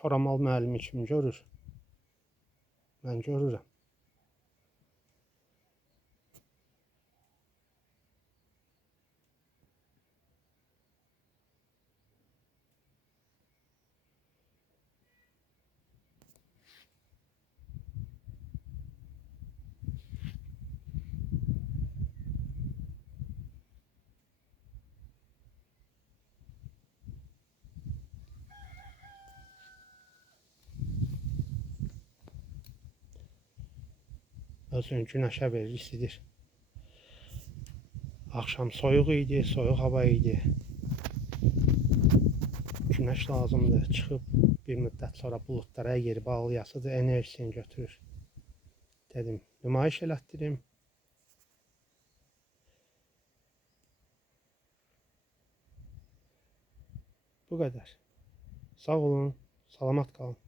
Koramal müəllimi kim görür? Mən görürəm. Özün günəşə verir, isidir. Axşam soyuq idi, soyuq hava idi. Günəş lazımdır. Çıxıb bir müddət sonra buludlara yeri bağlayasıdır, enerjisini götürür. Dedim, nümayiş elətdirim. Bu qədər. Sağ olun, salamat qalın.